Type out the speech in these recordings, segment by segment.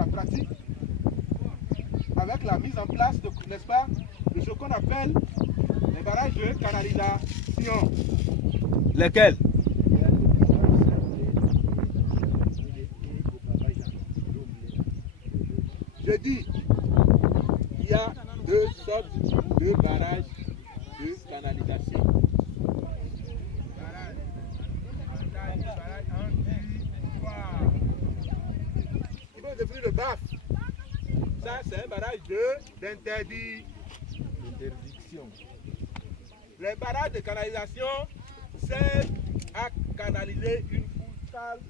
la pratique avec la mise en place, n'est-ce pas, de ce qu'on appelle les barrages de canalisation. Lesquels? Je dis, il y a deux sortes de barrages de canalisation. Ils vont devenir le BAF. Ça, c'est un barrage d'interdiction. Les barrages de canalisation servent à canaliser une foule calme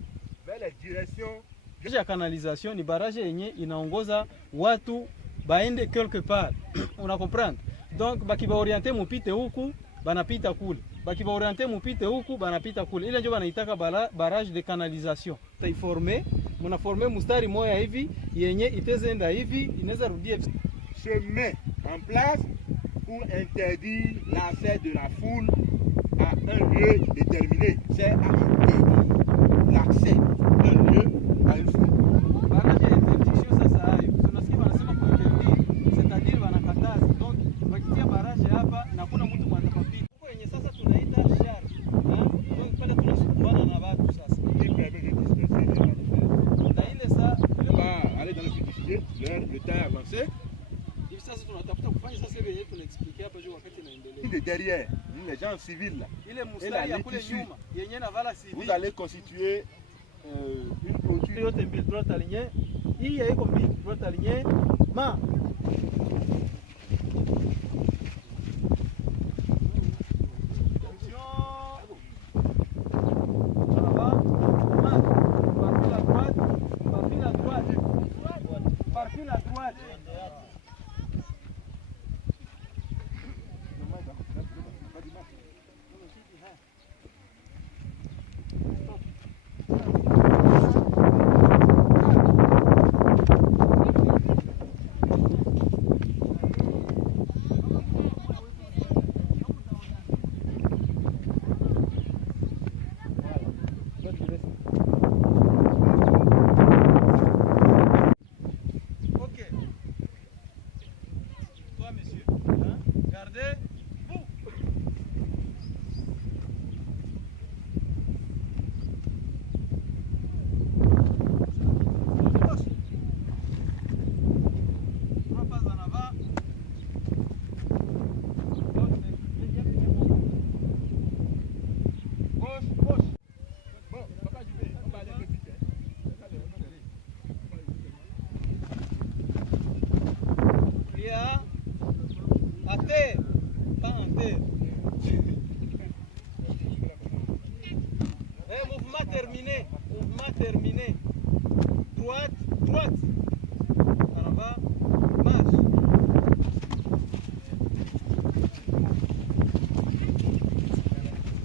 vers les directions. Barrage ya canalisation ni barrage yenye inaongoza watu baende quelque part. Una comprendre? Donc bakiba orienter mupite huku banapita kule. Bakiba orienter mupite huku banapita kule. Ile ndio wanaitaka barrage de canalisation. Taiforme, mnaforme mustari moya hivi yenye itezenda hivi inaweza rudia se met en place pour interdire l'accès de la foule à un lieu déterminé. C'est à interdire l'accès d'un lieu à une foule. Barrage ya interdiction sasa hayo. Tunasikia wanasema kwa interdire, c'est-à-dire wanakataza. Donc wakitia barrage hapa na kuna mtu mwanapapita. Huko yenye sasa tunaita charge. Donc pale tunasumbana na watu sasa. Qui permet de disperser les manifestants. Na ile saa On va aller dans le vif du sujet, le temps est avancé. hivi sasa tunatafuta kufanya sasa hivi yenyewe tunaexpliquer hapa juu wakati inaendelea. De derrière, les gens civils là. Ile mstari ya kule nyuma yenyewe na vala civil. Vous allez constituer une clôture. Yote mbili droite alignée. Hii haiko mbili droite alignée. Ma mouvement terminé. Droite, droite. En avant, marche.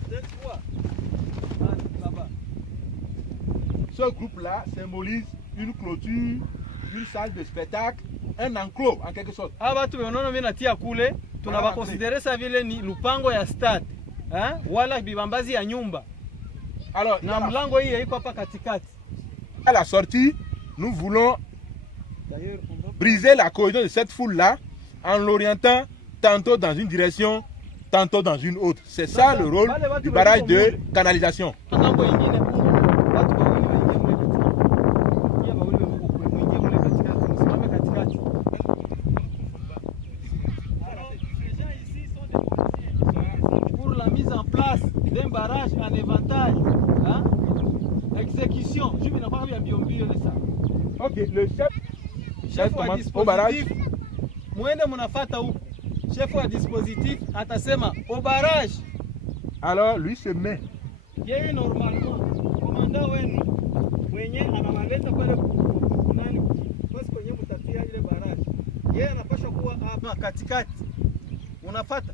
Deux fois. Là-bas. Ce groupe-là symbolise une clôture, une salle de spectacle, un enclos en quelque sorte. Watu wanaona mimi natia kule, tunawakonsidere sa vile ni lupango ya stade. Wala bibambazi ya nyumba. Alors, na mlango hii iko hapa katikati. À la sortie, nous voulons briser la cohésion de cette foule-là en l'orientant tantôt dans une direction, tantôt dans une autre. C'est ça le rôle du barrage de canalisation. Pour la mise en place d'un barrage en éventail, exécution, je ne vais pas bien bio ça. Ok, le chef commence au barrage. Mwende mnafata huko. Chef wa dispositif atasema au barrage. Alors lui se met. Yeye normalement commandant wenu mwenye anawaleta pale nani basi kwenye mtatia ile barrage. Yeye anapaswa kuwa hapa katikati. Unafata?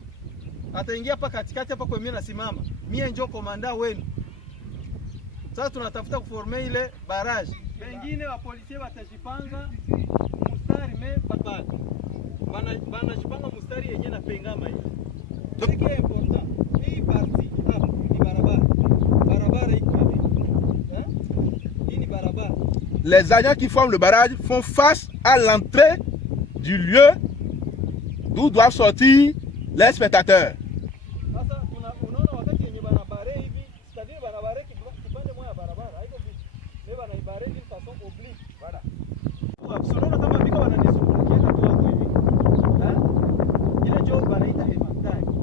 Ataingia hapa katikati hapa kwa mimi nasimama. Mie njoo commandant wenu. Sasa tunatafuta kuforme ile barrage. Wengine wa polisi watajipanga mstari baba. Banajipanga mstari yenye na pengama hii. Hiki ni important. Hii parti hapa ni barabara. Barabara iko hapa. Hii ni barabara. les agents qui forment le barrage font face à l'entrée du lieu d'où doivent sortir les spectateurs.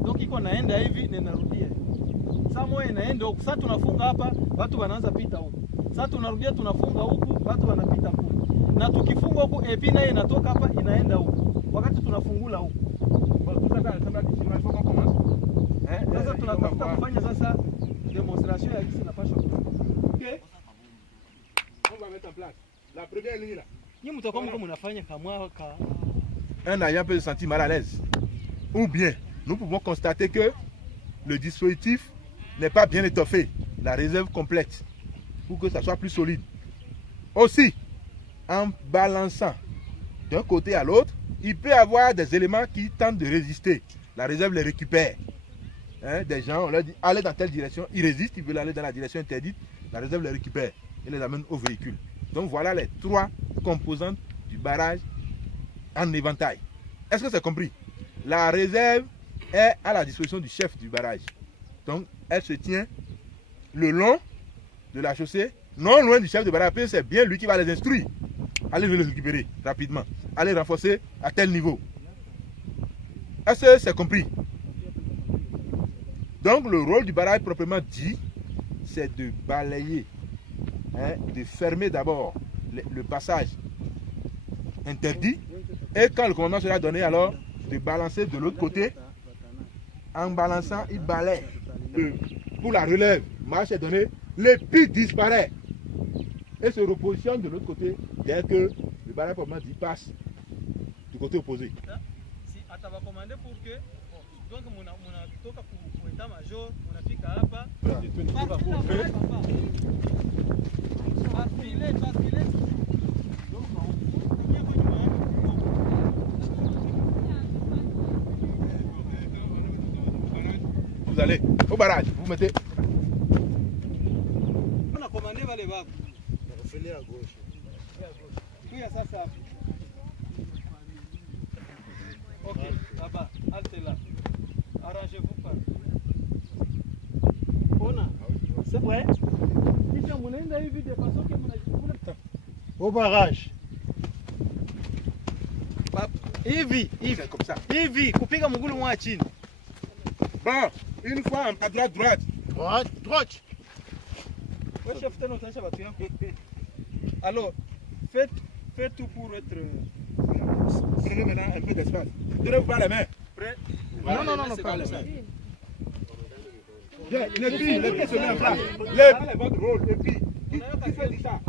Donc iko naenda hivi na narudia. Saa moja inaenda huku. Sasa tunafunga hapa, watu wanaanza pita huku. Sasa tunarudia tunafunga huku, watu wanapita huku. Na tukifunga huku epi naye inatoka hapa inaenda huku. Wakati tunafungula huku. Sasa tunatafuta kufanya sasa demonstration ya gisi napasha. Okay. On va mettre en place la première ligne là. Ni mtakuwa mko mnafanya kama Un agent peut se sentir mal à l'aise. Ou bien, nous pouvons constater que le dispositif n'est pas bien étoffé, la réserve complète, pour que ça soit plus solide. Aussi, en balançant d'un côté à l'autre, il peut y avoir des éléments qui tentent de résister. La réserve les récupère. Hein, des gens, on leur dit, allez dans telle direction, ils résistent, ils veulent aller dans la direction interdite, la réserve les récupère et les amène au véhicule. Donc voilà les trois composantes du barrage en éventail. Est-ce que c'est compris? La réserve est à la disposition du chef du barrage. Donc, elle se tient le long de la chaussée, non loin du chef du barrage, c'est bien lui qui va les instruire. Allez le récupérer rapidement. Allez renforcer à tel niveau. Est-ce que c'est compris? Donc, le rôle du barrage proprement dit, c'est de balayer, hein, de fermer d'abord le passage interdit. Et quand le commandement sera donné, alors de balancer de l'autre côté. En balançant, il balaye. Pour la relève, marche est donnée, le pic disparaît. Et se repositionne de l'autre côté dès que le barrage proprement dit passe du côté opposé. Si atava commandé pour que donc muna toka pour état major, munafika hapa. Vous allez au barrage, vous mettez. On a commandé les bacs. Refaites à gauche. Oui, ça ça. Ok, là-bas, halte là. Arrangez-vous par. On a. C'est vrai. Kisha munaenda hivi de façon que mnajikuna au barrage. Hivi, C'est comme ça. hivi kupiga mgulu mwa chini. Bon, une fois à droite, droite. Droite. Ouais, chef, t'es notre chef. Alors, faites tout pour être. Prenez maintenant un peu d'espace. Donnez-vous pas les mains. Prêt? Non, pas les mains. Bien, les pieds se mettent en place. Votre rôle, les pieds. Qui fait ça?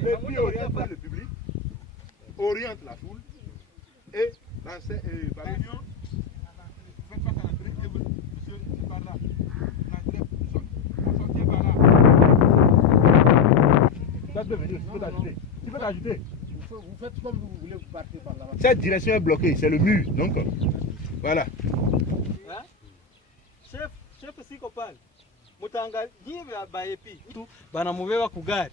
Les pieds orientent le public, orientent la foule et par réunion, faites face à l'entrée et vous, monsieur, par là. L'entrée, vous sortez par là. Ça peut venir, tu peux t'ajouter. Tu peux t'ajouter. Vous faites comme vous voulez, vous partez par là-bas. Cette direction est bloquée, c'est le mur. Donc, voilà. Hein? Chef siko pale. Mutangalie baepi. Banamubeba ku gari.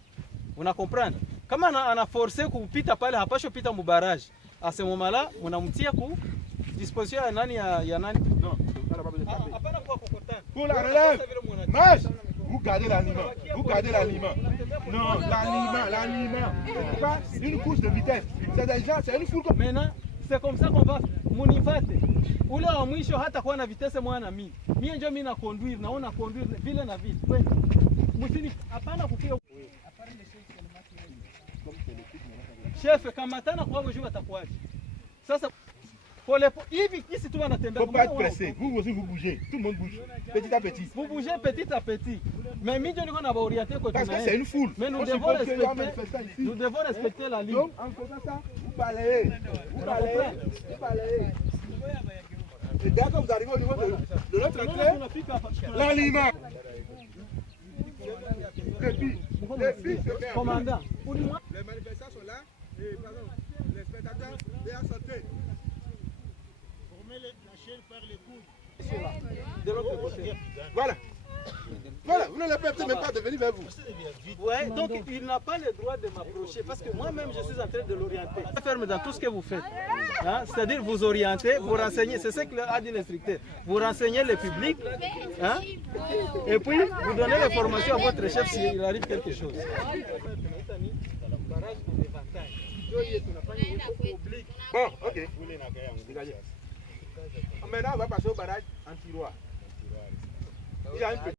Una comprendre? Kama ana forcer kupita pale hapasho pita mubaraji. À ce moment-là, mnamtia ku disposition ya nani ya nani? Non, hapana kwa kokotana. Pour la relève. Marche. Vous gardez l'aliment. Vous gardez l'aliment. Non, l'aliment. Pas une course de vitesse. C'est déjà, c'est une foule. Maintenant, c'est comme ça qu'on va munifate. Ule wa mwisho hata kuwa na vitesse mwana mimi. Mimi ndio mimi na conduire, naona conduire vile na vile. Kweli. Msini hapana kukia. Chef, kamatana kwa wao watakuaje? Sasa pole hivi kisi tu wanatembea. Faut pas être pressé. Vous aussi vous bougez. Tout le monde bouge. Petit à petit. Vous bougez petit à petit. Mais mimi ndio niko na orienter côté. Parce que c'est une foule. Mais nous devons respecter la ligne. Donc en faisant ça, vous balayez. Vous balayez. Et dès que vous arrivez au niveau de notre entrée, l'aliment. Les filles se mettent. Commandant. Les manifestants sont là. Et pardon, les spectateurs, ils ont sauté. Formez la chaîne par les couilles. De l'autre côté. Voilà. Voilà, vous n'allez peut-être même pas de venir vers vous. Ouais, donc il n'a pas le droit de m'approcher parce que moi-même je suis en train de l'orienter. Ferme dans tout ce que vous faites. Hein? C'est-à-dire vous orienter, vous renseigner, c'est ce que a dit l'instructeur. Vous renseignez le public, hein? Et puis vous donnez l'information à votre chef s'il arrive quelque chose. Bon, ok. Maintenant, on va passer au barrage anti-roi. Il y a un petit